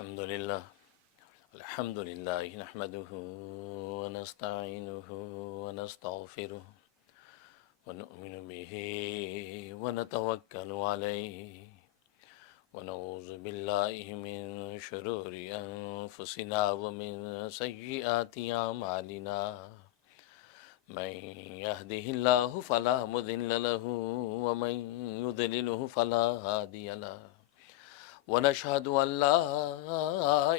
الحمد لله نحمده ونستعينه ونستغفره ونؤمن به ونتوكل عليه ونعوذ بالله من شرور أنفسنا ومن سيئات أعمالنا من يهده الله فلا مضل له ومن يضلله فلا هادي له ونشهد أن لا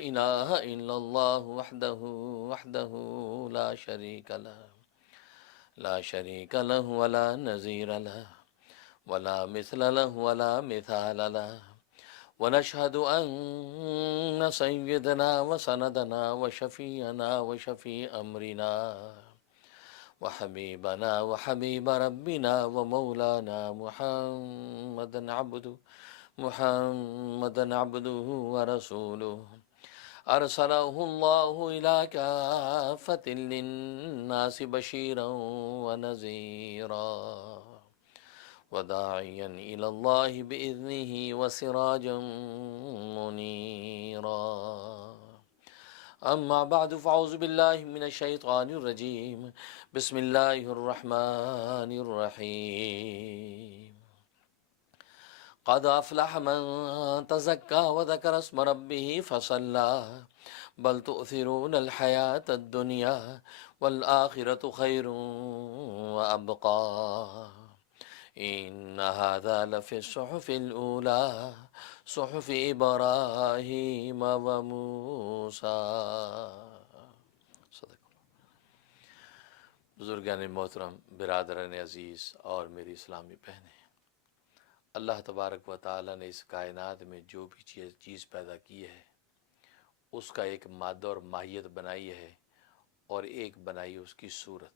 إله إلا الله وحده لا شريك له ولا نظير له ولا مثل له ولا مثال له ونشهد أن سيدنا وسندنا وشفيعنا وشفيع أمرنا وحبيبنا وحبيب ربنا ومولانا محمدا عبده ورسوله أرسله الله إلى كافة للناس بشيرا ونذيرا وداعيا إلى الله بإذنه وسراجا منيرا أما بعد فأعوذ بالله من الشيطان الرجيم بسم الله الرحمن الرحيم قد أفلح من تزكى وذكر اسم ربه فصلى بل تؤثرون الحياة الدنيا والآخرة خير وأبقى إن هذا لفي الصحف الأولى صحف إبراهيم وموسى. صدق اللہ. بزرگان محترم، برادران عزیز اور میری اسلامی بہنیں، اللہ تبارک و تعالیٰ نے اس کائنات میں جو بھی چیز پیدا کی ہے اس کا ایک مادہ اور ماہیت بنائی ہے اور ایک بنائی اس کی صورت.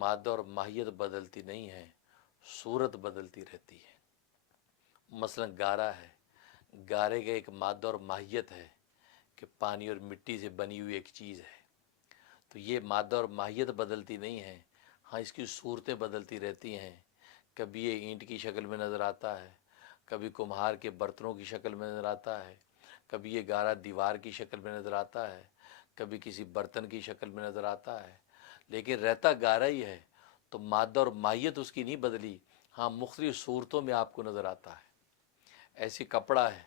مادہ اور ماہیت بدلتی نہیں ہے، صورت بدلتی رہتی ہے. مثلا گارا ہے، گارے کا ایک مادہ اور ماہیت ہے کہ پانی اور مٹی سے بنی ہوئی ایک چیز ہے. تو یہ مادہ اور ماہیت بدلتی نہیں ہے، ہاں اس کی صورتیں بدلتی رہتی ہیں. کبھی یہ اینٹ کی شکل میں نظر آتا ہے، کبھی کمہار کے برتنوں کی شکل میں نظر آتا ہے، کبھی یہ گارا دیوار کی شکل میں نظر آتا ہے، کبھی کسی برتن کی شکل میں نظر آتا ہے، لیکن رہتا گارا ہی ہے. تو مادہ اور ماہیت اس کی نہیں بدلی، ہاں مختلف صورتوں میں آپ کو نظر آتا ہے. ایسی کپڑا ہے،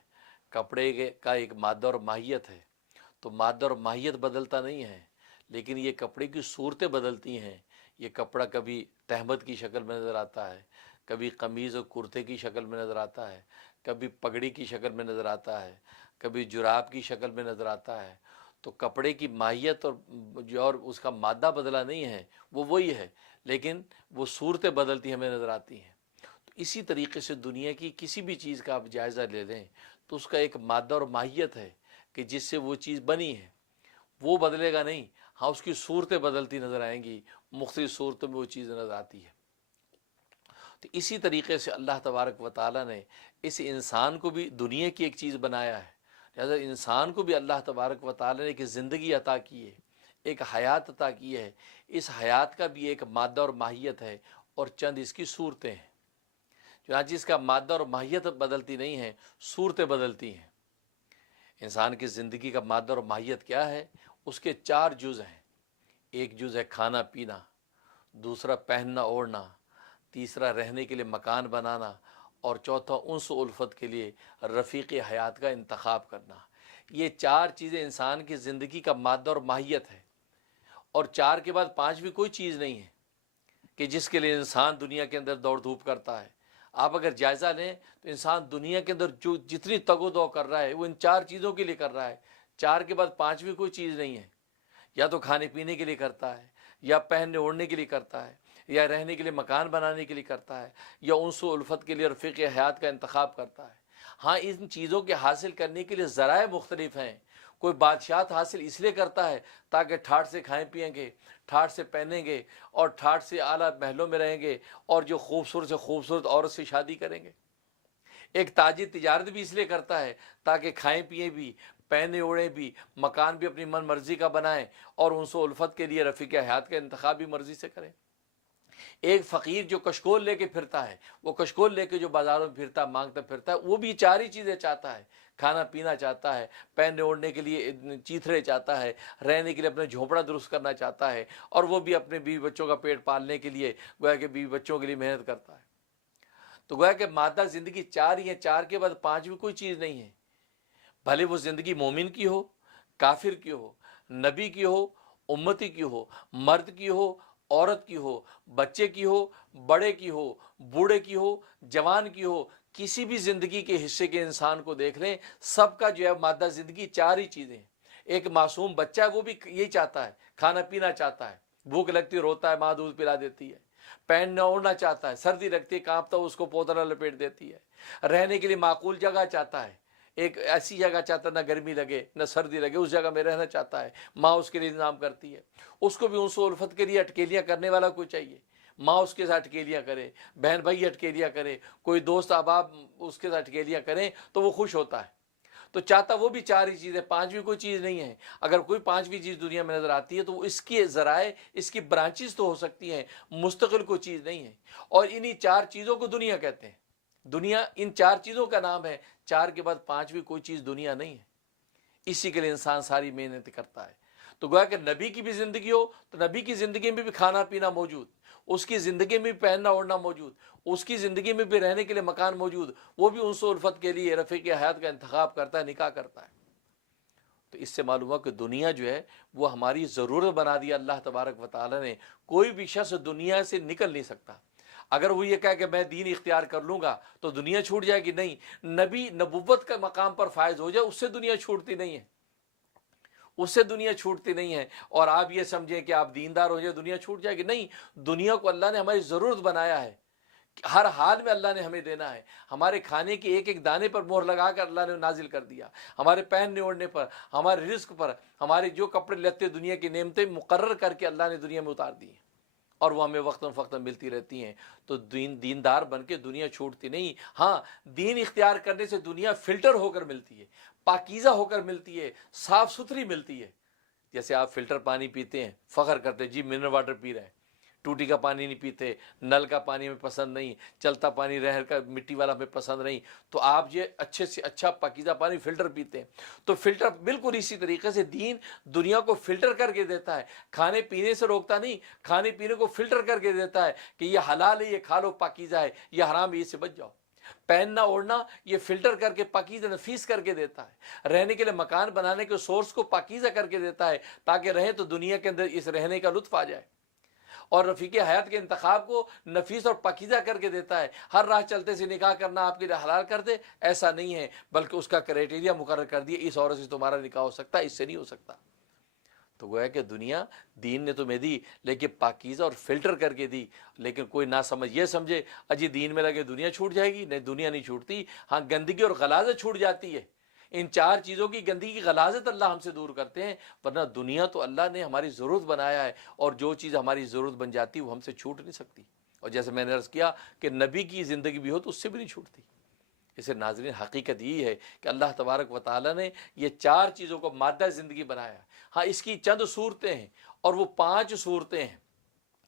کپڑے کا ایک مادہ اور ماہیت ہے، تو مادہ اور ماہیت بدلتا نہیں ہے لیکن یہ کپڑے کی صورتیں بدلتی ہیں. یہ کپڑا کبھی تہمت کی شکل میں نظر آتا ہے، کبھی قمیض اور کرتے کی شکل میں نظر آتا ہے، کبھی پگڑی کی شکل میں نظر آتا ہے، کبھی جراب کی شکل میں نظر آتا ہے. تو کپڑے کی ماہیت اور اس کا مادہ بدلا نہیں ہے، وہ وہی ہے لیکن وہ صورتیں بدلتی ہمیں نظر آتی ہیں. تو اسی طریقے سے دنیا کی کسی بھی چیز کا آپ جائزہ لے لیں تو اس کا ایک مادہ اور ماہیت ہے کہ جس سے وہ چیز بنی ہے، وہ بدلے گا نہیں، ہاں اس کی صورتیں بدلتی نظر آئیں گی، مختلف صورتوں میں وہ چیز نظر آتی ہے. تو اسی طریقے سے اللہ تبارک و تعالیٰ نے اس انسان کو بھی دنیا کی ایک چیز بنایا ہے. لہٰذا انسان کو بھی اللہ تبارک و تعالیٰ نے ایک زندگی عطا کی ہے، ایک حیات عطا کی ہے. اس حیات کا بھی ایک مادہ اور ماہیت ہے اور چند اس کی صورتیں ہیں. چنانچہ اس کا مادہ اور ماہیت بدلتی نہیں ہے، صورتیں بدلتی ہیں. انسان کی زندگی کا مادہ اور ماہیت کیا ہے؟ اس کے 4 جز ہیں. ایک جز ہے کھانا پینا، دوسرا پہننا اوڑھنا، تیسرا رہنے کے لیے مکان بنانا، اور چوتھا انس و الفت کے لیے رفیق حیات کا انتخاب کرنا. یہ 4 چیزیں انسان کی زندگی کا مادہ اور ماہیت ہے. اور 4 کے بعد 5ویں کوئی چیز نہیں ہے کہ جس کے لیے انسان دنیا کے اندر دوڑ دھوپ کرتا ہے. آپ اگر جائزہ لیں تو انسان دنیا کے اندر جو جتنی تگ و دو کر رہا ہے وہ ان 4 چیزوں کے لیے کر رہا ہے. 4 کے بعد 5ویں کوئی چیز نہیں ہے. یا تو کھانے پینے کے لیے کرتا ہے، یا پہننے اوڑھنے کے لیے کرتا ہے، یا رہنے کے لیے مکان بنانے کے لیے کرتا ہے، یا انس و الفت کے لیے رفیق حیات کا انتخاب کرتا ہے. ہاں ان چیزوں کے حاصل کرنے کے لیے ذرائع مختلف ہیں. کوئی بادشاہت حاصل اس لیے کرتا ہے تاکہ ٹھاٹھ سے کھائیں پئیں گے، ٹھاٹھ سے پہنیں گے اور ٹھاٹھ سے اعلیٰ محلوں میں رہیں گے اور جو خوبصورت سے خوبصورت عورت سے شادی کریں گے. ایک تاجر تجارت بھی اس لیے کرتا ہے تاکہ کھائیں پیئیں بھی، پہنے اوڑھیں بھی، مکان بھی اپنی من مرضی کا بنائیں اور انس و الفت کے لیے رفیق حیات کا انتخاب بھی مرضی سے کریں. ایک فقیر جو کشکول لے کے پھرتا ہے، وہ کشکول لے کے جو بازاروں میں پھرتا مانگتا پھرتا ہے، وہ بھی 4 ہی چیزیں چاہتا ہے، کھانا پینا چاہتا ہے، پہننے اوڑھنے کے لیے چیتھڑے چاہتا ہے، رہنے کے لیے اپنا جھونپڑا درست کرنا چاہتا ہے، اور وہ بھی اپنے بیوی بچوں کا پیٹ پالنے کے لیے گویا کہ بیوی بچوں کے لیے محنت کرتا ہے۔ تو گویا کہ مادہ زندگی 4 ہی ہیں، 4 کے بعد 5ویں کوئی چیز نہیں ہے، بھلے وہ زندگی مومن کی ہو، کافر کی ہو، نبی کی ہو، امتی کی ہو، مرد کی ہو، عورت کی ہو، بچے کی ہو، بڑے کی ہو، بوڑھے کی ہو، جوان کی ہو، کسی بھی زندگی کے حصے کے انسان کو دیکھ لیں، سب کا جو ہے مادہ زندگی 4 ہی چیزیں ہیں۔ ایک معصوم بچہ ہے، وہ بھی یہی چاہتا ہے، کھانا پینا چاہتا ہے، بھوک لگتی روتا ہے، ماں دودھ پلا دیتی ہے، پہننا اوڑھنا چاہتا ہے، سردی لگتی ہے کانپتا ہے، اس کو پودرا لپیٹ دیتی ہے، رہنے کے لیے معقول جگہ چاہتا ہے، ایک ایسی جگہ چاہتا ہے نہ گرمی لگے نہ سردی لگے، اس جگہ میں رہنا چاہتا ہے، ماں اس کے لیے انتظام کرتی ہے، اس کو بھی انس و الفت کے لیے اٹکیلیاں کرنے والا کوئی چاہیے، ماں اس کے ساتھ اٹکیلیاں کرے، بہن بھائی اٹکیلیاں کرے، کوئی دوست احباب اس کے ساتھ اٹکیلیاں کریں تو وہ خوش ہوتا ہے۔ تو چاہتا وہ بھی 4 ہی چیزیں، 5ویں کوئی چیز نہیں ہے۔ اگر کوئی 5ویں چیز دنیا میں نظر آتی ہے تو وہ اس کی ذرائع، اس کی برانچز تو ہو سکتی ہیں، مستقل کوئی چیز نہیں ہے، اور انہی 4 چیزوں کو دنیا کہتے ہیں۔ دنیا ان 4 چیزوں کا نام ہے، 4 کے بعد 5ویں کوئی چیز دنیا نہیں ہے، اسی کے لیے انسان ساری محنت کرتا ہے۔ تو گویا کہ نبی کی بھی زندگی ہو تو نبی کی زندگی میں بھی کھانا پینا موجود، اس کی زندگی میں بھی پہننا اوڑھنا موجود، اس کی زندگی میں بھی رہنے کے لیے مکان موجود، وہ بھی انس و الفت کے لیے رفیق حیات کا انتخاب کرتا ہے، نکاح کرتا ہے۔ تو اس سے معلوم ہوا کہ دنیا جو ہے وہ ہماری ضرورت بنا دیا اللہ تبارک و تعالی نے۔ کوئی بھی شخص دنیا سے نکل نہیں سکتا۔ اگر وہ یہ کہے کہ میں دین اختیار کر لوں گا تو دنیا چھوٹ جائے گی، نہیں، نبی نبوت کا مقام پر فائز ہو جائے اس سے دنیا چھوٹتی نہیں ہے، اس سے دنیا چھوٹتی نہیں ہے۔ اور آپ یہ سمجھیں کہ آپ دیندار ہو جائے دنیا چھوٹ جائے گی، نہیں، دنیا کو اللہ نے ہماری ضرورت بنایا ہے، ہر حال میں اللہ نے ہمیں دینا ہے۔ ہمارے کھانے کے ایک ایک دانے پر مہر لگا کر اللہ نے نازل کر دیا، ہمارے پہننے اوڑھنے پر، ہمارے رزق پر، ہمارے جو کپڑے لتے دنیا کی نعمتیں مقرر کر کے اللہ نے دنیا میں اتار دی ہیں، اور وہ ہمیں وقتاً فوقتاً ملتی رہتی ہیں۔ تو دیندار بن کے دنیا چھوٹتی نہیں۔ ہاں، دین اختیار کرنے سے دنیا فلٹر ہو کر ملتی ہے، پاکیزہ ہو کر ملتی ہے، صاف ستھری ملتی ہے۔ جیسے آپ فلٹر پانی پیتے ہیں، فخر کرتے ہیں جی منرل واٹر پی رہے ہیں، ٹوٹی کا پانی نہیں پیتے، نل کا پانی ہمیں پسند نہیں، چلتا پانی رہر کا مٹی والا ہمیں پسند نہیں، تو آپ یہ اچھے سے اچھا پاکیزہ پانی فلٹر پیتے ہیں۔ تو فلٹر بالکل اسی طریقے سے دین دنیا کو فلٹر کر کے دیتا ہے، کھانے پینے سے روکتا نہیں، کھانے پینے کو فلٹر کر کے دیتا ہے کہ یہ حلال ہے یہ کھا لو، پاکیزہ ہے، یہ حرام ہے یہ سے بچ جاؤ۔ پہننا اوڑھنا یہ فلٹر کر کے پاکیزہ نفیس کر کے دیتا ہے، رہنے کے لیے مکان بنانے کے سورس کو پاکیزہ کر کے دیتا ہے تاکہ رہیں تو دنیا کے اندر اس رہنے کا لطف آ جائے، اور رفیق حیات کے انتخاب کو نفیس اور پاکیزہ کر کے دیتا ہے۔ ہر راہ چلتے سے نکاح کرنا آپ کے لیے حلال کر دے، ایسا نہیں ہے، بلکہ اس کا کرائٹیریا مقرر کر دیا، اس عورت سے تمہارا نکاح ہو سکتا ہے، اس سے نہیں ہو سکتا۔ تو گویا کہ دنیا دین نے تمہیں دی لیکن پاکیزہ اور فلٹر کر کے دی، لیکن کوئی نہ سمجھ یہ سمجھے اجی دین میں لگے دنیا چھوٹ جائے گی، نہیں، دنیا نہیں چھوٹتی۔ ہاں، گندگی اور غلاظت چھوٹ جاتی ہے، ان 4 چیزوں کی گندگی کی غلاظت اللہ ہم سے دور کرتے ہیں، ورنہ دنیا تو اللہ نے ہماری ضرورت بنایا ہے، اور جو چیز ہماری ضرورت بن جاتی وہ ہم سے چھوٹ نہیں سکتی۔ اور جیسے میں نے عرض کیا کہ نبی کی زندگی بھی ہو تو اس سے بھی نہیں چھوٹتی۔ اسے ناظرین حقیقت یہی ہے کہ اللہ تبارک و تعالیٰ نے یہ 4 چیزوں کو مادہ زندگی بنایا۔ ہاں، اس کی چند صورتیں ہیں، اور وہ 5 صورتیں ہیں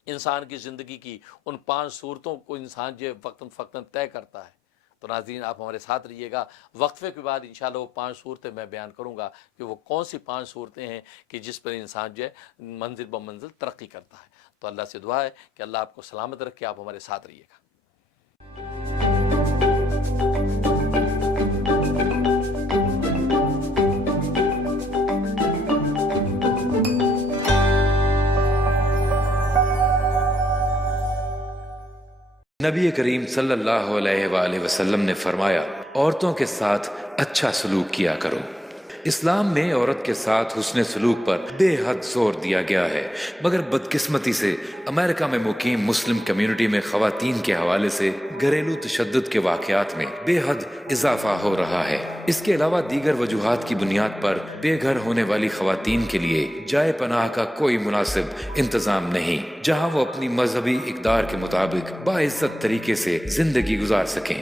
انسان کی زندگی کی، ان 5 صورتوں کو انسان جو وقتاً فوقتاً طے کرتا ہے۔ تو ناظرین آپ ہمارے ساتھ رہیے گا، وقفے کے بعد انشاءاللہ وہ 5 صورتیں میں بیان کروں گا کہ وہ کون سی 5 صورتیں ہیں کہ جس پر انسان جو ہے منزل بہ منزل ترقی کرتا ہے۔ تو اللہ سے دعا ہے کہ اللہ آپ کو سلامت رکھے، آپ ہمارے ساتھ رہیے گا۔ نبی کریم صلی اللہ علیہ وآلہ وسلم نے فرمایا، عورتوں کے ساتھ اچھا سلوک کیا کرو۔ اسلام میں عورت کے ساتھ حسن سلوک پر بے حد زور دیا گیا ہے، مگر بدقسمتی سے امریکہ میں مقیم مسلم کمیونٹی میں خواتین کے حوالے سے گھریلو تشدد کے واقعات میں بے حد اضافہ ہو رہا ہے۔ اس کے علاوہ دیگر وجوہات کی بنیاد پر بے گھر ہونے والی خواتین کے لیے جائے پناہ کا کوئی مناسب انتظام نہیں، جہاں وہ اپنی مذہبی اقدار کے مطابق باعزت طریقے سے زندگی گزار سکیں۔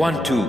12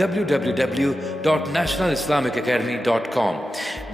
www.nationalislamicacademy.com।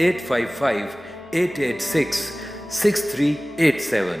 855-886-6387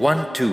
12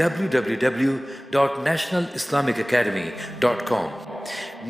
www.nationalislamicacademy.com।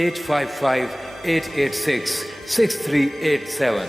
855-886-6387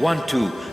12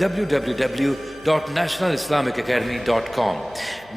www.nationalislamicacademy.com।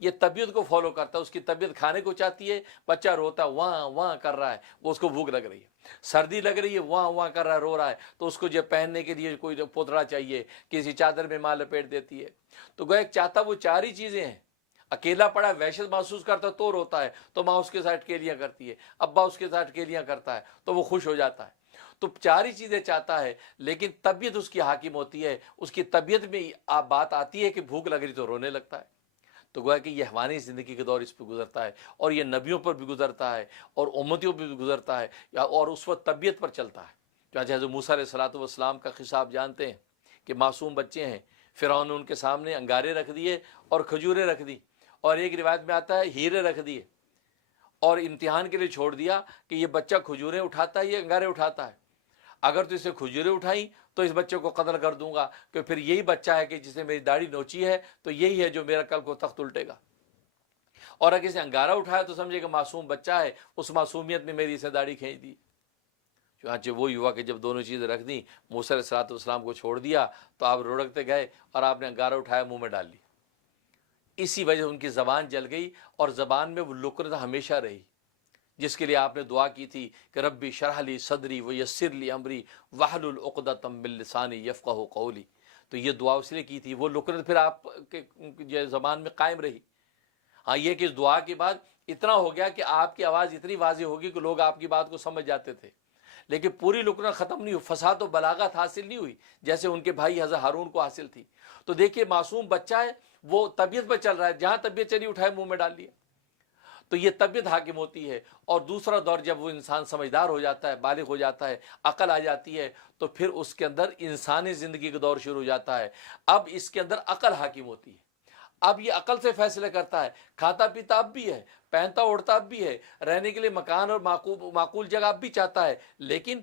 یہ طبیعت کو فالو کرتا ہے. اس کی طبیعت کھانے کو چاہتی ہے, بچہ روتا ہے, وہاں وہاں کر رہا ہے, وہ اس کو بھوک لگ رہی ہے. سردی لگ رہی ہے, وہاں وہاں کر رہا ہے, رو رہا ہے, تو اس کو جو پہننے کے لیے کوئی پوتڑا چاہیے, کسی چادر میں ماں لپیٹ دیتی ہے. تو گویا چاہتا وہ چار ہی چیزیں ہیں. اکیلا پڑا وحشت محسوس کرتا ہے تو روتا ہے, تو ماں اس کے ساتھ ٹکیلیاں کرتی ہے, ابا اس کے ساتھ ٹکیلیاں کرتا ہے, تو وہ خوش ہو جاتا ہے. تو چار ہی چیزیں چاہتا ہے, لیکن طبیعت اس کی حاکم ہوتی ہے. اس کی طبیعت میں بات آتی ہے کہ بھوک لگ رہی تو رونے لگتا ہے. تو گویا کہ یہ حیوانی زندگی کے دور اس پہ گزرتا ہے, اور یہ نبیوں پر بھی گزرتا ہے, اور امتیوں پہ بھی گزرتا ہے, اور اس وقت طبیعت پر چلتا ہے. چنانچہ حضرت موسیٰ علیہ الصلوۃ والسلام کا قصہ آپ جانتے ہیں کہ معصوم بچے ہیں, فرعون نے ان کے سامنے انگارے رکھ دیے اور کھجوریں رکھ دی, اور ایک روایت میں آتا ہے ہیرے رکھ دیے, اور امتحان کے لیے چھوڑ دیا کہ یہ بچہ کھجوریں اٹھاتا ہے, یہ انگارے اٹھاتا ہے. اگر تو اسے کھجوریں اٹھائیں تو اس بچے کو قتل کر دوں گا, کہ پھر یہی بچہ ہے کہ جس نے میری داڑھی نوچی ہے, تو یہی ہے جو میرا کل کو تخت الٹے گا. اور اگر اسے انگارہ اٹھایا تو سمجھے کہ معصوم بچہ ہے, اس معصومیت نے میری اسے داڑھی کھینچ دی. چنانچہ وہی ہوا کہ جب دونوں چیزیں رکھ دیں, موسیٰ علیہ الصلوۃ والسلام کو چھوڑ دیا, تو آپ روڑکتے گئے اور آپ نے انگارہ اٹھایا, منہ میں ڈال لی. اسی وجہ ان کی زبان جل گئی, اور زبان میں وہ لکنت ہمیشہ رہی, جس کے لیے آپ نے دعا کی تھی کہ ربی شرح لی صدری ویسر لی امری واحلل عقدۃ من لسانی یفقہوا قولی. تو یہ دعا اس لیے کی تھی, وہ لکنت پھر آپ کے زبان میں قائم رہی. ہاں یہ کہ اس دعا کے بعد اتنا ہو گیا کہ آپ کی آواز اتنی واضح ہوگی کہ لوگ آپ کی بات کو سمجھ جاتے تھے, لیکن پوری لکنت ختم نہیں ہوئی, فصاحت و بلاغت حاصل نہیں ہوئی جیسے ان کے بھائی حضرت ہارون کو حاصل تھی. تو دیکھیے معصوم بچہ ہے, وہ طبیعت پہ چل رہا ہے, جہاں طبیعت چلی اٹھائے منہ میں ڈال لیا. تو یہ طبیعت حاکم ہوتی ہے. اور دوسرا دور جب وہ انسان سمجھدار ہو جاتا ہے, بالغ ہو جاتا ہے, عقل آ جاتی ہے, تو پھر اس کے اندر انسانی زندگی کا دور شروع ہو جاتا ہے. اب اس کے اندر عقل حاکم ہوتی ہے. اب یہ عقل سے فیصلے کرتا ہے, کھاتا پیتا اب بھی ہے, پہنتا اوڑھتا اب بھی ہے, رہنے کے لیے مکان اور معقول جگہ اب بھی چاہتا ہے, لیکن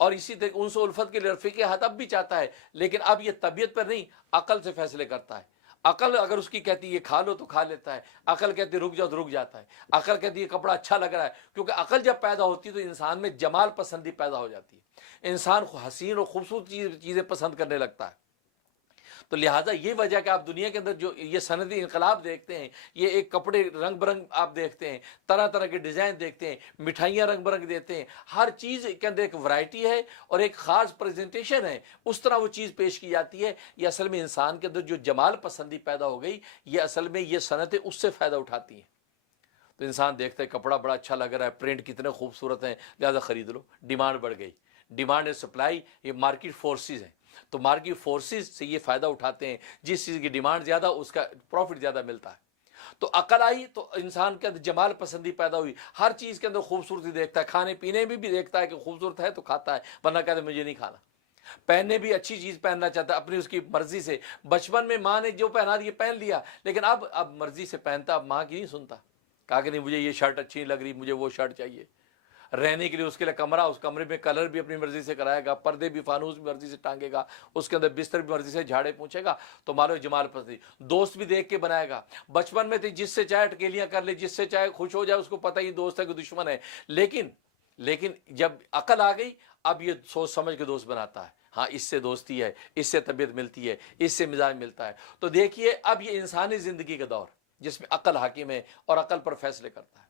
اور اسی طرح انس و الفت کے لیے رفیق حد اب بھی چاہتا ہے, لیکن اب یہ طبیعت پر نہیں, عقل سے فیصلے کرتا ہے. عقل اگر اس کی کہتی ہے یہ کھا لو تو کھا لیتا ہے, عقل کہتی ہے رک جاؤ تو رک جاتا ہے, عقل کہتی ہے کپڑا اچھا لگ رہا ہے. کیونکہ عقل جب پیدا ہوتی ہے تو انسان میں جمال پسندی پیدا ہو جاتی ہے, انسان حسین اور خوبصورت چیزیں پسند کرنے لگتا ہے. تو لہٰذا یہ وجہ کہ آپ دنیا کے اندر جو یہ صنعتی انقلاب دیکھتے ہیں, یہ ایک کپڑے رنگ برنگ آپ دیکھتے ہیں, طرح طرح کے ڈیزائن دیکھتے ہیں, مٹھائیاں رنگ برنگ دیتے ہیں, ہر چیز کے اندر ایک ورائٹی ہے اور ایک خاص پریزنٹیشن ہے, اس طرح وہ چیز پیش کی جاتی ہے. یہ اصل میں انسان کے اندر جو جمال پسندی پیدا ہو گئی, یہ اصل میں یہ صنعتیں اس سے فائدہ اٹھاتی ہیں. تو انسان دیکھتا ہے کپڑا بڑا اچھا لگ رہا ہے, پرنٹ کتنے خوبصورت ہیں, لہذا خرید لو. ڈیمانڈ بڑھ گئی, ڈیمانڈ اینڈ سپلائی, یہ مارکیٹ فورسز ہیں. تو مارکیٹ فورسز سے یہ فائدہ اٹھاتے ہیں, جس چیز کی ڈیمانڈ زیادہ اس کا پروفٹ زیادہ ملتا ہے. تو عقل آئی تو انسان کے اندر جمال پسندی پیدا ہوئی, ہر چیز کے اندر خوبصورتی دیکھتا ہے, کھانے پینے میں بھی دیکھتا ہے کہ خوبصورت ہے تو کھاتا ہے, ورنہ کہتا ہے مجھے نہیں کھانا. پہننے بھی اچھی چیز پہننا چاہتا ہے اپنی اس کی مرضی سے. بچپن میں ماں نے جو پہنا دیا پہن لیا, لیکن اب مرضی سے پہنتا, اب ماں کی نہیں سنتا, کہا کہ نہیں مجھے یہ شرٹ اچھی نہیں لگ رہی, مجھے وہ شرٹ چاہیے. رہنے کے لیے اس کے لیے کمرہ, اس کمرے میں کلر بھی اپنی مرضی سے کرائے گا, پردے بھی فانوس بھی مرضی سے ٹانگے گا, اس کے اندر بستر بھی مرضی سے جھاڑے پونچھے گا. تو مالو جمال پسندی, دوست بھی دیکھ کے بنائے گا. بچپن میں تو جس سے چاہے ٹکیلیاں کر لے, جس سے چاہے خوش ہو جائے, اس کو پتہ ہی دوست ہے کہ دشمن ہے. لیکن جب عقل آ گئی, اب یہ سوچ سمجھ کے دوست بناتا ہے. ہاں اس سے دوستی ہے, اس سے طبیعت ملتی ہے, اس سے مزاج ملتا ہے. تو دیکھیے اب یہ انسانی زندگی کا دور جس میں عقل حاکم ہے اور عقل پر فیصلے کرتا ہے.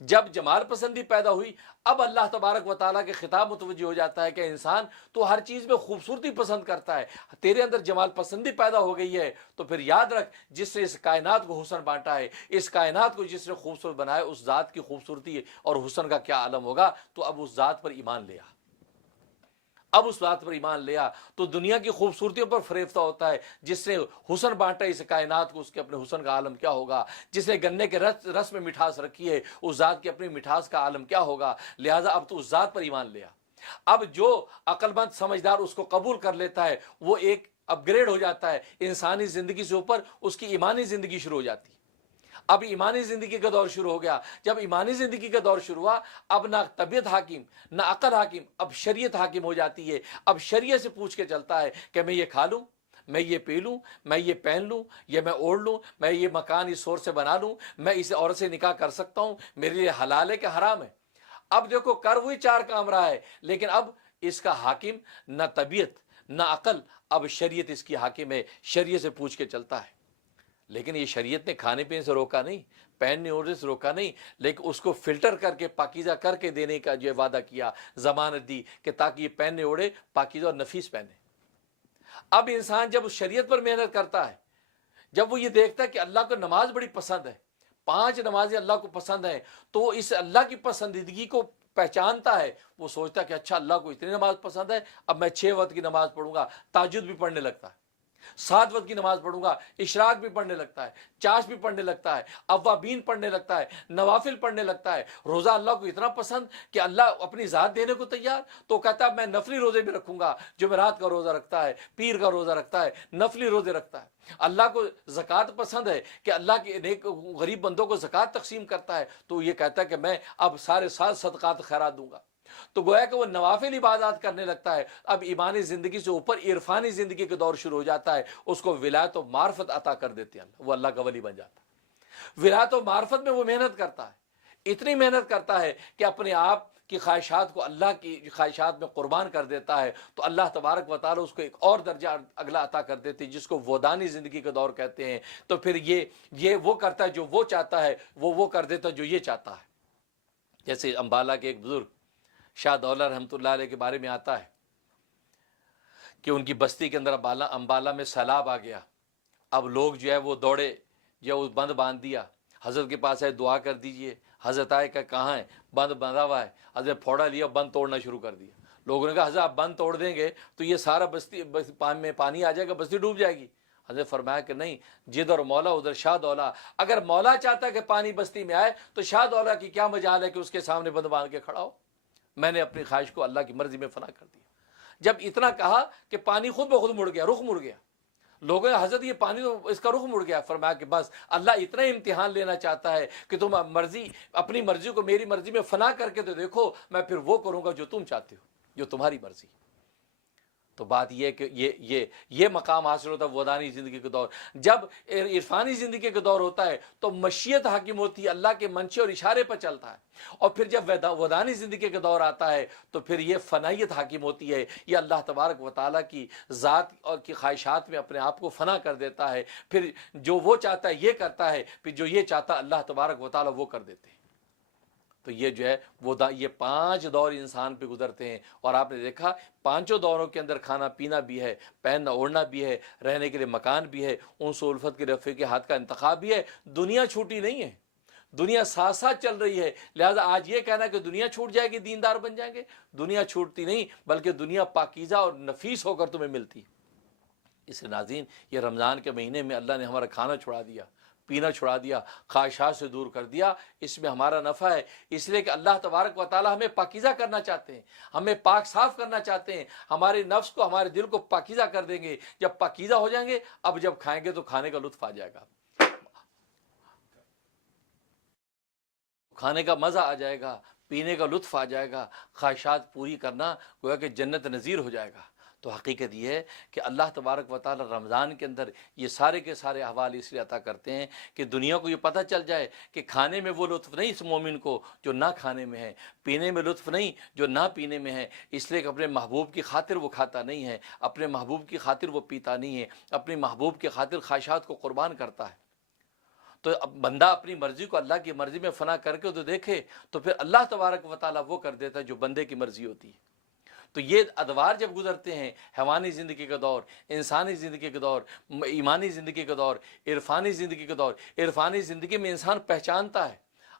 جب جمال پسندی پیدا ہوئی, اب اللہ تبارک و تعالیٰ کے خطاب متوجہ ہو جاتا ہے کہ انسان تو ہر چیز میں خوبصورتی پسند کرتا ہے, تیرے اندر جمال پسندی پیدا ہو گئی ہے, تو پھر یاد رکھ جس نے اس کائنات کو حسن بانٹا ہے, اس کائنات کو جس نے خوبصورت بنایا, اس ذات کی خوبصورتی اور حسن کا کیا عالم ہوگا. تو اب اس ذات پر ایمان لیا, اب اس بات پر ایمان لیا تو دنیا کی خوبصورتیوں پر فریفتہ ہوتا ہے. جس نے حسن بانٹا اس کائنات کو, اس کے اپنے حسن کا عالم کیا ہوگا. جس نے گنے کے رس میں مٹھاس رکھی ہے, اس ذات کی اپنی مٹھاس کا عالم کیا ہوگا. لہٰذا اب تو اس ذات پر ایمان لیا. اب جو عقل مند سمجھدار اس کو قبول کر لیتا ہے, وہ ایک اپ گریڈ ہو جاتا ہے انسانی زندگی سے اوپر, اس کی ایمانی زندگی شروع ہو جاتی ہے. اب ایمانی زندگی کا دور شروع ہو گیا. جب ایمانی زندگی کا دور شروع ہوا, اب نہ طبیعت حاکم نہ عقل حاکم, اب شریعت حاکم ہو جاتی ہے. اب شریعت سے پوچھ کے چلتا ہے کہ میں یہ کھا لوں, میں یہ پی لوں, میں یہ پہن لوں, یہ میں اوڑھ لوں, میں یہ مکان اس سور سے بنا لوں, میں اس عورت سے نکاح کر سکتا ہوں, میرے لیے حلال ہے کہ حرام ہے. اب دیکھو کر وہی چار کام رہا ہے, لیکن اب اس کا حاکم نہ طبیعت نہ عقل, اب شریعت اس کی حاکم ہے, شریعت سے پوچھ کے چلتا ہے. لیکن یہ شریعت نے کھانے پینے سے روکا نہیں، پہننے اوڑھنے سے روکا نہیں، لیکن اس کو فلٹر کر کے پاکیزہ کر کے دینے کا جو وعدہ کیا، ضمانت دی کہ تاکہ یہ پہننے اوڑھے پاکیزہ اور نفیس پہنے۔ اب انسان جب اس شریعت پر محنت کرتا ہے، جب وہ یہ دیکھتا ہے کہ اللہ کو نماز بڑی پسند ہے، 5 نمازیں اللہ کو پسند ہیں، تو وہ اس اللہ کی پسندیدگی کو پہچانتا ہے، وہ سوچتا ہے کہ اچھا اللہ کو اتنی نماز پسند ہے، اب میں 6 وقت کی نماز پڑھوں گا، تہجد بھی پڑھنے لگتا ہے، 7 وقت کی نماز پڑھوں گا، اشراق بھی پڑھنے لگتا ہے، چاش بھی پڑھنے لگتا ہے، اوابین پڑھنے لگتا ہے، نوافل پڑھنے لگتا ہے۔ روزہ اللہ کو اتنا پسند کہ اللہ اپنی ذات دینے کو تیار، تو کہتا ہے میں نفلی روزے بھی رکھوں گا، جمعرات کا روزہ رکھتا ہے، پیر کا روزہ رکھتا ہے، نفلی روزے رکھتا ہے۔ اللہ کو زکوٰۃ پسند ہے کہ اللہ کے نیک غریب بندوں کو زکوٰۃ تقسیم کرتا ہے، تو یہ کہتا ہے کہ میں اب سارے سال صدقات خیرات دوں گا۔ تو گویا کہ وہ نوافل عبادات کرنے لگتا ہے۔ اب ایمانی زندگی سے اوپر عرفانی زندگی کا دور شروع ہو جاتا ہے، اس کو ولایت و معرفت عطا کر دیتے ہیں، وہ اللہ کا ولی بن جاتا ہے۔ ولایت و معرفت میں وہ محنت کرتا ہے، اتنی محنت کرتا ہے کہ اپنے آپ کی خواہشات کو اللہ کی خواہشات میں قربان کر دیتا ہے، تو اللہ تبارک و تعالیٰ اس کو ایک اور درجہ اگلا عطا کر دیتے ہیں، جس کو ودانی زندگی کا دور کہتے ہیں۔ تو پھر یہ وہ کرتا ہے جو وہ چاہتا ہے، وہ کر دیتا ہے جو یہ چاہتا ہے۔ جیسے امبالہ کے ایک بزرگ شاہ دولہ رحمۃ اللہ علیہ کے بارے میں آتا ہے کہ ان کی بستی کے اندر امبالہ میں سیلاب آ گیا۔ اب لوگ جو ہے وہ دوڑے، جو اس بند باندھ دیا، حضرت کے پاس آئے دعا کر دیجئے۔ حضرت آئے کہ کہاں ہے؟ بند بندھا ہوا ہے۔ حضرت پھوڑا لیا، بند توڑنا شروع کر دیا۔ لوگوں نے کہا حضرت آپ بند توڑ دیں گے تو یہ سارا بستی میں پانی آ جائے گا، بستی ڈوب جائے گی۔ حضرت فرمایا کہ نہیں، جدھر مولا ادھر شاہ دولا۔ اگر مولا چاہتا ہے کہ پانی بستی میں آئے تو شاہ دولا کی کیا مجال ہے کہ اس کے سامنے بند باندھ کے کھڑا ہو؟ میں نے اپنی خواہش کو اللہ کی مرضی میں فنا کر دیا۔ جب اتنا کہا کہ پانی خود بخود مڑ گیا، رخ مڑ گیا۔ لوگوں نے حضرت یہ پانی تو اس کا رخ مڑ گیا۔ فرمایا کہ بس اللہ اتنا امتحان لینا چاہتا ہے کہ تم اپنی مرضی کو میری مرضی میں فنا کر کے تو دیکھو، میں پھر وہ کروں گا جو تم چاہتے ہو، جو تمہاری مرضی۔ تو بات یہ کہ یہ مقام حاصل ہوتا ہے ودانی زندگی کے دور۔ جب عرفانی زندگی کے دور ہوتا ہے تو مشیت حاکم ہوتی ہے، اللہ کے منشے اور اشارے پر چلتا ہے۔ اور پھر جب ودانی زندگی کے دور آتا ہے تو پھر یہ فنائیت حاکم ہوتی ہے، یہ اللہ تبارک و تعالیٰ کی ذات اور کی خواہشات میں اپنے آپ کو فنا کر دیتا ہے۔ پھر جو وہ چاہتا ہے یہ کرتا ہے، پھر جو یہ چاہتا ہے اللہ تبارک و تعالیٰ وہ کر دیتے ہیں۔ تو یہ جو ہے یہ 5 دور انسان پہ گزرتے ہیں، اور آپ نے دیکھا 5 دوروں کے اندر کھانا پینا بھی ہے، پہننا اوڑھنا بھی ہے، رہنے کے لیے مکان بھی ہے، انس و الفت کے رفیق ہاتھ کا انتخاب بھی ہے۔ دنیا چھوٹی نہیں ہے، دنیا ساتھ ساتھ چل رہی ہے۔ لہذا آج یہ کہنا کہ دنیا چھوٹ جائے گی دیندار بن جائیں گے، دنیا چھوٹتی نہیں، بلکہ دنیا پاکیزہ اور نفیس ہو کر تمہیں ملتی۔ اس ناظرین، یہ رمضان کے مہینے میں اللہ نے ہمارا کھانا چھڑا دیا، پینا چھڑا دیا، خواہشات سے دور کر دیا۔ اس میں ہمارا نفع ہے، اس لیے کہ اللہ تبارک و تعالیٰ ہمیں پاکیزہ کرنا چاہتے ہیں، ہمیں پاک صاف کرنا چاہتے ہیں، ہمارے نفس کو ہمارے دل کو پاکیزہ کر دیں گے۔ جب پاکیزہ ہو جائیں گے، اب جب کھائیں گے تو کھانے کا لطف آ جائے گا، کھانے کا مزہ آ جائے گا، پینے کا لطف آ جائے گا، خواہشات پوری کرنا گویا کہ جنت نظیر ہو جائے گا۔ تو حقیقت یہ ہے کہ اللہ تبارک و تعالی رمضان کے اندر یہ سارے کے سارے احوال اس لیے عطا کرتے ہیں کہ دنیا کو یہ پتہ چل جائے کہ کھانے میں وہ لطف نہیں اس مومن کو جو نہ کھانے میں ہے، پینے میں لطف نہیں جو نہ پینے میں ہے، اس لیے کہ اپنے محبوب کی خاطر وہ کھاتا نہیں ہے، اپنے محبوب کی خاطر وہ پیتا نہیں ہے، اپنے محبوب کی خاطر خواہشات کو قربان کرتا ہے۔ تو اب بندہ اپنی مرضی کو اللہ کی مرضی میں فنا کر کے تو دیکھے، تو پھر اللہ تبارک و تعالیٰ وہ کر دیتا ہے جو بندے کی مرضی ہوتی ہے۔ تو یہ ادوار جب گزرتے ہیں، حیوانی زندگی کا دور، انسانی زندگی کا دور، ایمانی زندگی کا دور، عرفانی زندگی کا دور، عرفانی زندگی میں انسان پہچانتا ہے،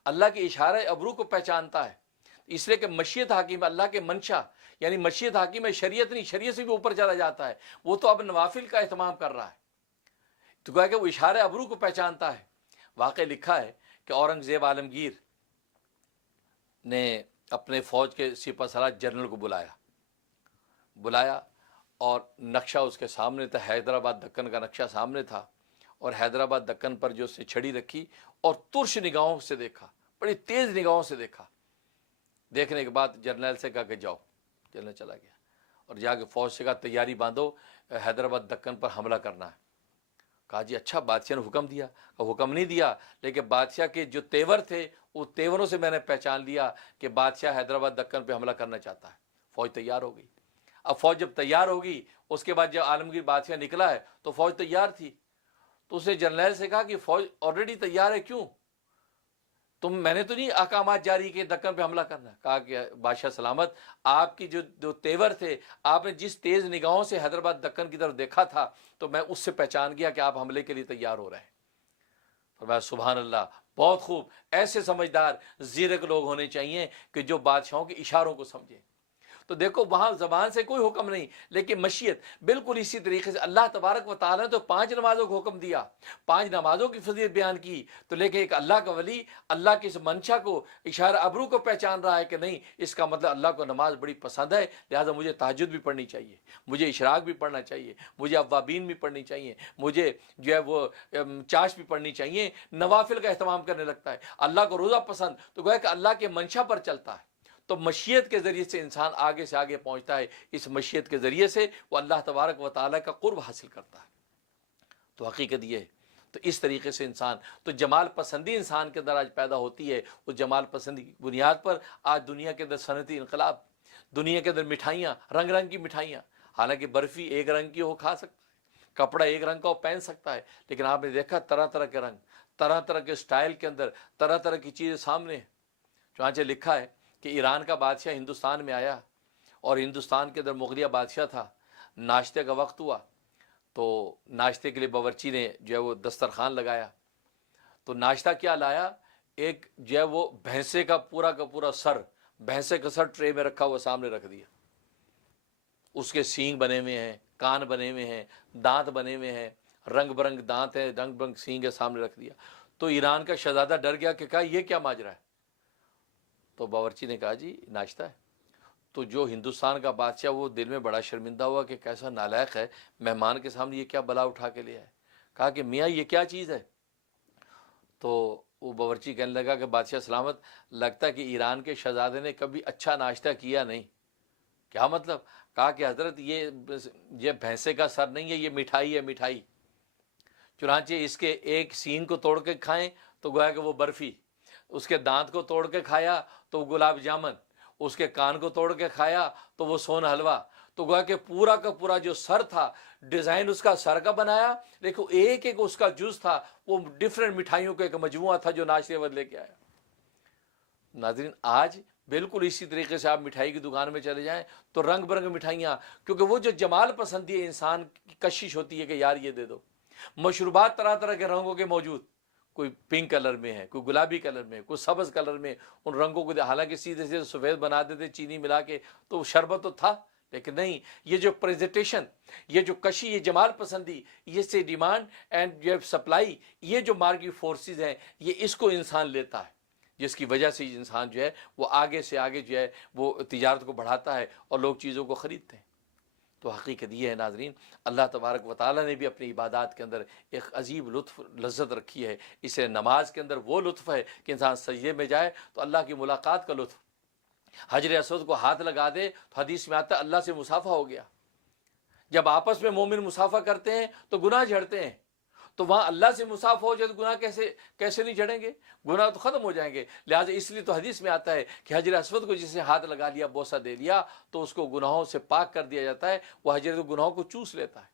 اللہ کے اشارہ ابرو کو پہچانتا ہے، اس لیے کہ مشیت حاکم ہے، اللہ کے منشا یعنی مشیت حاکم ہے، شریعت نہیں، شریعت سے بھی اوپر چلا جاتا ہے، وہ تو اب نوافل کا اہتمام کر رہا ہے، تو کہا کہ وہ اشارہ ابرو کو پہچانتا ہے۔ واقع لکھا ہے کہ اورنگزیب عالمگیر نے اپنے فوج کے سپہ سالار جنرل کو بلایا اور نقشہ اس کے سامنے تھا، حیدرآباد دکن کا نقشہ سامنے تھا، اور حیدرآباد دکن پر جو اس نے چھڑی رکھی اور ترش نگاہوں سے دیکھا، بڑی تیز نگاہوں سے دیکھا۔ دیکھنے کے بعد جرنیل سے کہا کہ جاؤ، جنرل چلا گیا اور جا کے فوج سے کہا تیاری باندھو، حیدرآباد دکن پر حملہ کرنا ہے۔ کہا جی اچھا، بادشاہ نے حکم دیا؟ حکم نہیں دیا، لیکن بادشاہ کے جو تیور تھے وہ تیوروں سے میں نے پہچان لیا کہ بادشاہ حیدرآباد دکن پہ حملہ کرنا چاہتا ہے۔ فوج تیار ہو گئی۔ اب فوج جب تیار ہوگی، اس کے بعد جب عالمگیر بادشاہ نکلا ہے تو فوج تیار تھی، تو اسے جرنیل سے کہا کہ فوج آلریڈی تیار ہے، کیوں میں نے تو نہیں احکامات جاری کیے دکن پہ حملہ کرنا ہے؟ کہا کہ بادشاہ سلامت، آپ کی جو تیور تھے، آپ نے جس تیز نگاہوں سے حیدرآباد دکن کی طرف دیکھا تھا تو میں اس سے پہچان گیا کہ آپ حملے کے لیے تیار ہو رہے ہیں۔ فرمایا سبحان اللہ، بہت خوب، ایسے سمجھدار زیرک لوگ ہونے چاہیے کہ جو بادشاہوں کے اشاروں کو سمجھیں۔ تو دیکھو وہاں زبان سے کوئی حکم نہیں، لیکن مشیت بالکل اسی طریقے سے اللہ تبارک و تعالیٰ نے تو 5 نمازوں کو حکم دیا، 5 نمازوں کی فضیلت بیان کی، تو لیکن ایک اللہ کا ولی اللہ کی اس منشا کو، اشارہ ابرو کو پہچان رہا ہے کہ نہیں، اس کا مطلب اللہ کو نماز بڑی پسند ہے، لہٰذا مجھے تہجد بھی پڑھنی چاہیے، مجھے اشراق بھی پڑھنا چاہیے، مجھے اوابین بھی پڑھنی چاہیے، مجھے جو ہے وہ چاش بھی پڑھنی چاہیے، نوافل کا اہتمام کرنے لگتا ہے۔ اللہ کو روزہ پسند، تو گویا کہ اللہ کے منشا پر چلتا ہے۔ تو مشیت کے ذریعے سے انسان آگے سے آگے پہنچتا ہے، اس مشیت کے ذریعے سے وہ اللہ تبارک و تعالیٰ کا قرب حاصل کرتا ہے۔ تو حقیقت یہ ہے، تو اس طریقے سے انسان، تو جمال پسندی انسان کے اندر آج پیدا ہوتی ہے، اس جمال پسندی کی بنیاد پر آج دنیا کے اندر صنعتی انقلاب، دنیا کے اندر مٹھائیاں، رنگ رنگ کی مٹھائیاں، حالانکہ برفی ایک رنگ کی وہ کھا سکتا ہے، کپڑا ایک رنگ کا وہ پہن سکتا ہے، لیکن آپ نے دیکھا طرح طرح کے رنگ، طرح طرح کے سٹائل کے اندر طرح طرح کی چیزیں سامنے ہیں۔ چنانچہ لکھا ہے کہ ایران کا بادشاہ ہندوستان میں آیا، اور ہندوستان کے اندر مغلیہ بادشاہ تھا، ناشتے کا وقت ہوا تو ناشتے کے لیے باورچی نے جو ہے وہ دسترخوان لگایا، تو ناشتہ کیا لایا، ایک جو ہے وہ بھینسے کا پورا سر، بھینسے کا سر ٹرے میں رکھا ہوا سامنے رکھ دیا، اس کے سینگ بنے ہوئے ہیں، کان بنے ہوئے ہیں، دانت بنے ہوئے ہیں، رنگ برنگ دانت ہیں، رنگ برنگ سینگ ہے، سامنے رکھ دیا۔ تو ایران کا شہزادہ ڈر گیا کہ کہا یہ کیا ماجرا ہے؟ تو باورچی نے کہا جی ناشتہ ہے۔ تو جو ہندوستان کا بادشاہ وہ دل میں بڑا شرمندہ ہوا کہ کیسا نالائق ہے، مہمان کے سامنے یہ کیا بلا اٹھا کے لیا ہے۔ کہا کہ میاں یہ کیا چیز ہے؟ تو وہ باورچی کہنے لگا کہ بادشاہ سلامت، لگتا ہے کہ ایران کے شہزادے نے کبھی اچھا ناشتہ کیا نہیں۔ کیا مطلب؟ کہا کہ حضرت یہ بھینسے کا سر نہیں ہے، یہ مٹھائی ہے، مٹھائی۔ چنانچہ اس کے ایک سینگ کو توڑ کے کھائیں تو گویا کہ وہ برفی، اس کے دانت کو توڑ کے کھایا تو وہ گلاب جامن، اس کے کان کو توڑ کے کھایا تو وہ سون حلوہ۔ تو گویا کہ پورا کا پورا جو سر تھا، ڈیزائن اس کا سر کا بنایا، لیکن ایک ایک اس کا جز تھا، وہ ڈیفرنٹ مٹھائیوں کا ایک مجموعہ تھا جو ناشتے وقت لے کے آیا۔ ناظرین آج بالکل اسی طریقے سے آپ مٹھائی کی دکان میں چلے جائیں تو رنگ برنگ مٹھائیاں، کیونکہ وہ جو جمال پسندی ہے انسان کی کشش ہوتی ہے کہ یار یہ دے دو۔ مشروبات طرح طرح کے رنگوں کے موجود، کوئی پنک کلر میں ہے، کوئی گلابی کلر میں، کوئی سبز کلر میں، ان رنگوں کو حالانکہ سیدھے سیدھے سفید بنا دیتے چینی ملا کے، تو شربت تو تھا لیکن نہیں، یہ جو پریزنٹیشن، یہ جو کشی، یہ جمال پسندی، یہ سے ڈیمانڈ اینڈ جو سپلائی، یہ جو مارکیٹ فورسز ہیں، یہ اس کو انسان لیتا ہے، جس کی وجہ سے انسان جو ہے وہ آگے سے آگے جو ہے وہ تجارت کو بڑھاتا ہے اور لوگ چیزوں کو خریدتے ہیں۔ تو حقیقت یہ ہے ناظرین، اللہ تبارک و تعالیٰ نے بھی اپنی عبادات کے اندر ایک عجیب لطف لذت رکھی ہے۔ اسے نماز کے اندر وہ لطف ہے کہ انسان سجدے میں جائے تو اللہ کی ملاقات کا لطف، حجر اسود کو ہاتھ لگا دے تو حدیث میں آتا ہے اللہ سے مصافحہ ہو گیا۔ جب آپس میں مومن مصافحہ کرتے ہیں تو گناہ جھڑتے ہیں، تو وہاں اللہ سے مصافحہ ہو جائے تو گناہ کیسے نہیں جھڑیں گے؟ گناہ تو ختم ہو جائیں گے۔ لہٰذا اس لیے تو حدیث میں آتا ہے کہ حجر اسود کو جسے ہاتھ لگا لیا، بوسہ دے لیا، تو اس کو گناہوں سے پاک کر دیا جاتا ہے، وہ حجر گناہوں کو چوس لیتا ہے۔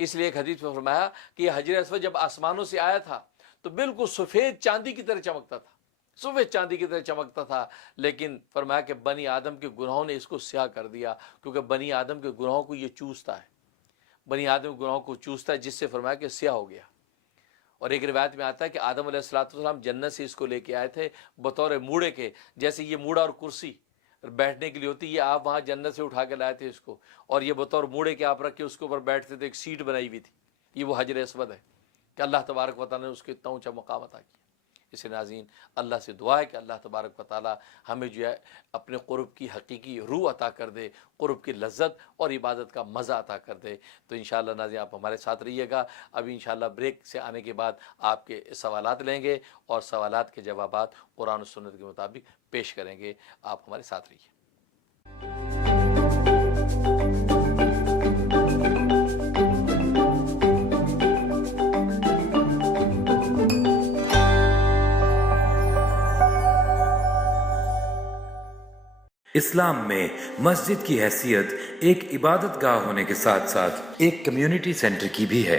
اس لیے ایک حدیث میں فرمایا کہ یہ حجر اسود جب آسمانوں سے آیا تھا تو بالکل سفید چاندی کی طرح چمکتا تھا، سفید چاندی کی طرح چمکتا تھا، لیکن فرمایا کہ بنی آدم کے گناہوں نے اس کو سیاہ کر دیا، کیونکہ بنی آدم کے گناہوں کو یہ چوستا ہے، بنی آدم کے گناہوں کو چوستا ہے، جس سے فرمایا کہ سیاہ ہو گیا۔ اور ایک روایت میں آتا ہے کہ آدم علیہ السلام جنت سے اس کو لے کے آئے تھے بطور موڑے کے، جیسے یہ موڑا اور کرسی بیٹھنے کے لیے ہوتی، یہ آپ وہاں جنت سے اٹھا کے لائے تھے اس کو، اور یہ بطور موڑے کے آپ رکھ کے اس کے اوپر بیٹھتے تھے، ایک سیٹ بنائی ہوئی تھی۔ یہ وہ حجر اسود ہے کہ اللہ تبارک و تعالیٰ نے اس کو اتنا اونچا مقام عطا کیا۔ اس ناظرین اللہ سے دعا ہے کہ اللہ تبارک و تعالیٰ ہمیں جو ہے اپنے قرب کی حقیقی روح عطا کر دے، قرب کی لذت اور عبادت کا مزہ عطا کر دے۔ تو انشاءاللہ ناظرین آپ ہمارے ساتھ رہیے گا۔ ابھی انشاءاللہ بریک سے آنے کے بعد آپ کے سوالات لیں گے اور سوالات کے جوابات قرآن و سنت کے مطابق پیش کریں گے۔ آپ ہمارے ساتھ رہیے۔ اسلام میں مسجد کی حیثیت ایک عبادت گاہ ہونے کے ساتھ ساتھ ایک کمیونٹی سینٹر کی بھی ہے۔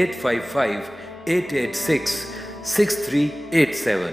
855-886-6387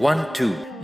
12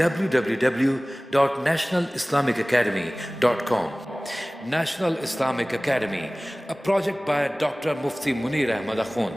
www.nationalislamicacademy.com। National Islamic Academy, a project by Dr. Mufti Munir Ahmad Akhund।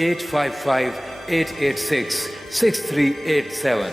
855-886-6387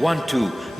12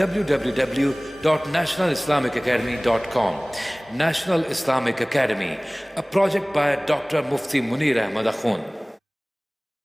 www.nationalislamicacademy.com। National Islamic Academy, a project by Dr. Mufti Munir Ahmad Akhund।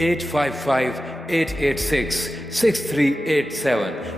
855-886-6387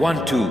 12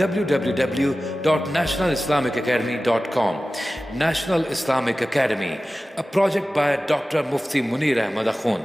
www.nationalislamicacademy.com। National Islamic Academy, a project by Dr. Mufti Munir Ahmad Akhund।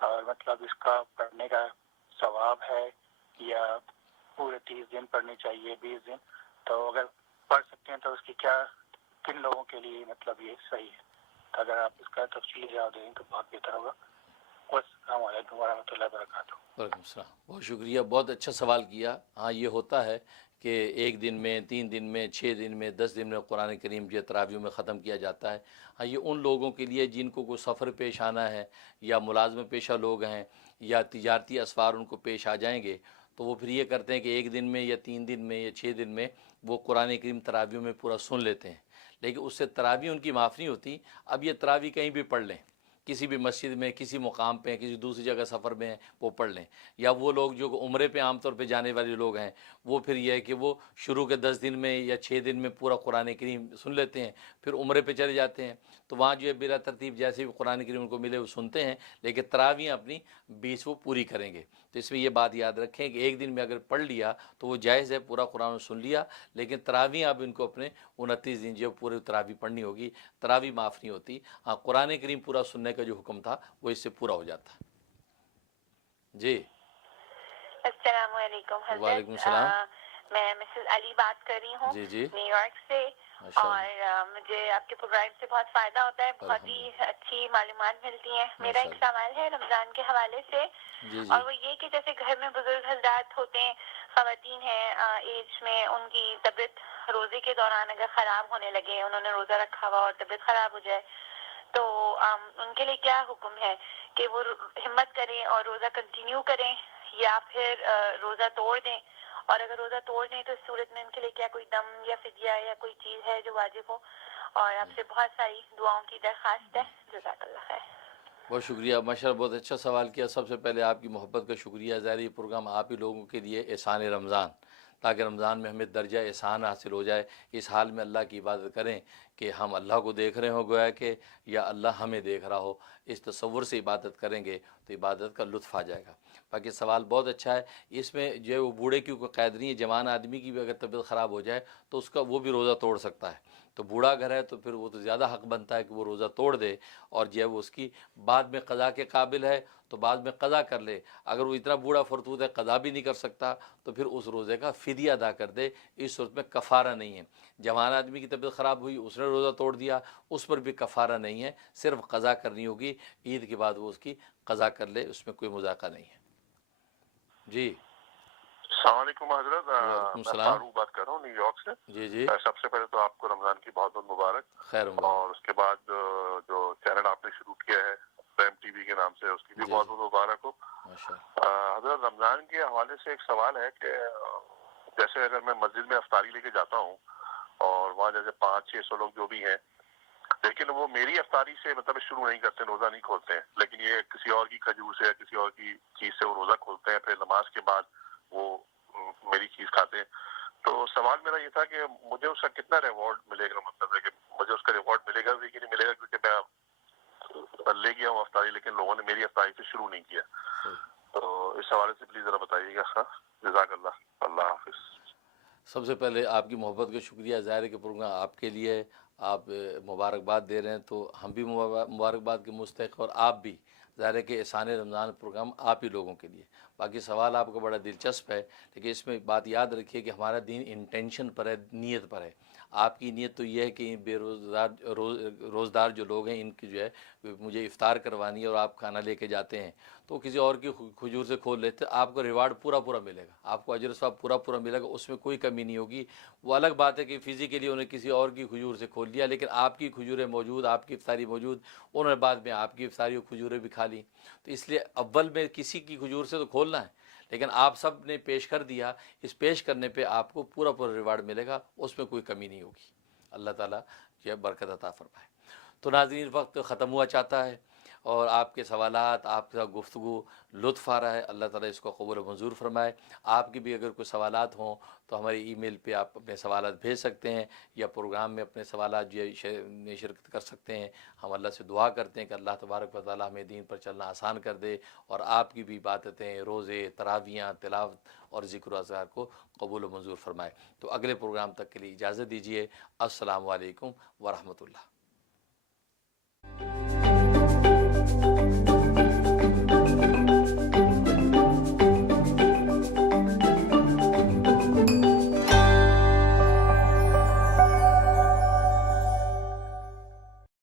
اور مطلب اس کا پڑھنے کا ثواب ہے یا پورے 30 دن پڑھنی چاہیے 20 دن؟ تو اگر پڑھ سکتے ہیں تو اس کی کیا کن لوگوں کے لیے مطلب یہ صحیح ہے؟ تو اگر آپ اس کا تفصیلی جواب دیں تو بہت بہتر ہوگا۔ السلام علیکم ورحمۃ اللہ وبرکاتہ۔ وعلیکم السلام، بہت شکریہ، بہت اچھا سوال کیا۔ ہاں یہ ہوتا ہے کہ 1 دن میں 3 دن میں 6 دن میں 10 دن میں قرآن کریم جو تراویح میں ختم کیا جاتا ہے۔ ہاں یہ ان لوگوں کے لیے جن کو کوئی سفر پیش آنا ہے یا ملازم پیشہ لوگ ہیں یا تجارتی اسفار ان کو پیش آ جائیں گے، تو وہ پھر یہ کرتے ہیں کہ 1 دن میں یا 3 دن میں یا 6 دن میں وہ قرآن کریم تراویح میں پورا سن لیتے ہیں، لیکن اس سے تراویح ان کی معاف نہیں ہوتی۔ اب یہ تراویح کہیں بھی پڑھ لیں، کسی بھی مسجد میں، کسی مقام پہ، کسی دوسری جگہ سفر میں ہیں وہ پڑھ لیں، یا وہ لوگ جو عمرے پہ عام طور پہ جانے والے لوگ ہیں وہ پھر یہ ہے کہ وہ شروع کے 10 دن میں یا 6 دن میں پورا قرآن کریم سن لیتے ہیں، پھر عمرے پہ چلے جاتے ہیں، تو وہاں جو ہے بلا ترتیب جیسے بھی قرآن کریم ان کو ملے وہ سنتے ہیں، لیکن تراویح اپنی 20 وہ پوری کریں گے۔ تو اس میں یہ بات یاد رکھیں کہ 1 دن میں اگر پڑھ لیا تو وہ جائز ہے، پورا قرآن سن لیا، لیکن تراویح اب ان کو اپنے 29 دن جو پورے تراویح پڑھنی ہوگی، تراویح معاف نہیں ہوتی۔ ہاں قرآن کریم پورا سننے کا جو حکم تھا وہ اس سے پورا ہو جاتا ہے۔ جی السلام علیکم حضرت، وعلیکم السلام۔ میں مسز علی بات کر رہی ہوں جی نیو یارک سے، اور مجھے آپ کے پروگرام سے بہت فائدہ ہوتا ہے، بہت ہی اچھی معلومات ملتی ہیں۔ میرا ایک سوال ہے رمضان کے حوالے سے، اور وہ یہ کہ جیسے گھر میں بزرگ حضرات ہوتے ہیں، خواتین ہیں ایج میں، ان کی طبیعت روزے کے دوران اگر خراب ہونے لگے، انہوں نے روزہ رکھا ہوا اور طبیعت خراب ہو جائے، تو ان کے لیے کیا حکم ہے کہ وہ ہمت کریں اور روزہ کنٹینیو کریں یا پھر روزہ توڑ دیں؟ اور اگر روزہ توڑ دیں تو اس صورت میں ان کے لیے کیا کوئی دم یا فدیہ یا کوئی چیز ہے جو واجب ہو؟ اور آپ سے بہت ساری دعاؤں کی درخواست ہے، جزاک اللہ خیر۔ بہت شکریہ، ماشاءاللہ بہت اچھا سوال کیا۔ سب سے پہلے آپ کی محبت کا شکریہ۔ ظاہر یہ پروگرام آپ ہی لوگوں کے لیے احسان رمضان، تاکہ رمضان میں ہمیں درجہ احسان حاصل ہو جائے، اس حال میں اللہ کی عبادت کریں کہ ہم اللہ کو دیکھ رہے ہوں گویا کہ یا اللہ ہمیں دیکھ رہا ہو، اس تصور سے عبادت کریں گے تو عبادت کا لطف آ جائے گا۔ باقی سوال بہت اچھا ہے۔ اس میں جو ہے وہ بوڑھے کی کوئی قید نہیں ہے، جوان آدمی کی بھی اگر طبیعت خراب ہو جائے تو اس کا وہ بھی روزہ توڑ سکتا ہے۔ تو بوڑھا اگر ہے تو پھر وہ تو زیادہ حق بنتا ہے کہ وہ روزہ توڑ دے، اور جو ہے وہ اس کی بعد میں قضا کے قابل ہے تو بعد میں قضا کر لے۔ اگر وہ اتنا بوڑھا فرتوت ہے قضا بھی نہیں کر سکتا تو پھر اس روزے کا فدیہ ادا کر دے، اس صورت میں کفارہ نہیں ہے۔ جوان آدمی کی طبیعت خراب ہوئی، اس نے روزہ توڑ دیا، اس پر بھی کفارہ نہیں ہے، صرف قضا کرنی ہوگی، عید کے بعد وہ اس کی قضا کر لے، اس میں کوئی مذاقہ نہیں ہے۔ جی السلام علیکم حضرت، وعلیکم میں السلام۔ فاروق بات کر رہا ہوں نیو یارک سے۔ جی سب سے پہلے تو آپ کو رمضان کی بہت بہت مبارک، خیر مبارک۔ اور اس کے بعد جو چینل آپ نے شروع کیا ہے پرائم ٹی وی کے نام سے، اس کی بھی بہت بہت مبارک ہو۔ حضرت رمضان کے حوالے سے ایک سوال ہے کہ جیسے اگر میں مسجد میں افطاری لے کے جاتا ہوں اور وہاں جیسے 500-600 لوگ جو بھی ہیں، لیکن وہ میری افطاری سے مطلب شروع نہیں کرتے، روزہ نہیں کھولتے ہیں، لیکن یہ کسی اور کی کھجور سے یا کسی اور کی چیز سے وہ روزہ کھولتے ہیں، پھر نماز کے بعد وہ میری چیز کھاتے ہیں۔ تو سوال میرا یہ تھا کہ مجھے اس کا کتنا ریوارڈ ملے گا، مطلب ہے کہ مجھے اس کا ریوارڈ ملے گا کہ نہیں ملے گا، کیونکہ میں لے گیا ہوں افطاری لیکن لوگوں نے میری افطاری سے شروع نہیں کیا۔ تو اس حوالے سے پلیز ذرا بتائیے گا۔ جزاک اللہ، اللہ حافظ۔ سب سے پہلے آپ کی محبت کا شکریہ۔ ظاہر ہے کہ پروگرام آپ کے لیے ہے، آپ مبارکباد دے رہے ہیں تو ہم بھی مبارکباد کے مستحق، اور آپ بھی۔ ظاہر ہے کہ احسان رمضان پروگرام آپ ہی لوگوں کے لیے۔ باقی سوال آپ کا بڑا دلچسپ ہے، لیکن اس میں بات یاد رکھیے کہ ہمارا دین انٹینشن پر ہے، نیت پر ہے۔ آپ کی نیت تو یہ ہے کہ بے روزدار جو لوگ ہیں ان کی جو ہے مجھے افطار کروانی ہے اور آپ کھانا لے کے جاتے ہیں تو کسی اور کی کھجور سے کھول لیتے، آپ کو ریوارڈ پورا ملے گا، آپ کو اجر ثواب پورا ملے گا، اس میں کوئی کمی نہیں ہوگی۔ وہ الگ بات ہے کہ فزیکلی انہوں نے کسی اور کی کھجور سے کھول لیا، لیکن آپ کی کھجوریں موجود، آپ کی افطاری موجود، انہوں نے بعد میں آپ کی افطاری اور کھجوریں بھی کھا لی۔ تو اس لیے اول میں کسی کی کھجور سے تو کھولنا ہے، لیکن آپ سب نے پیش کر دیا، اس پیش کرنے پہ آپ کو پورا ریوارڈ ملے گا، اس میں کوئی کمی نہیں ہوگی۔ اللہ تعالیٰ جو ہے برکت عطا فرمائے۔ تو ناظرین وقت ختم ہوا چاہتا ہے، اور آپ کے سوالات، آپ کا گفتگو لطف آ رہا ہے، اللہ تعالیٰ اس کو قبول و منظور فرمائے۔ آپ کی بھی اگر کوئی سوالات ہوں تو ہماری ای میل پہ آپ اپنے سوالات بھیج سکتے ہیں، یا پروگرام میں اپنے سوالات جو ہے شرکت کر سکتے ہیں۔ ہم اللہ سے دعا کرتے ہیں کہ اللہ تبارک و تعالیٰ ہمیں دین پر چلنا آسان کر دے، اور آپ کی بھی عبادتیں، روزے، تراویحاں، تلاوت اور ذکر و اذکار کو قبول و منظور فرمائے۔ تو اگلے پروگرام تک کے لیے اجازت دیجیے۔ السلام علیکم ورحمۃ اللہ۔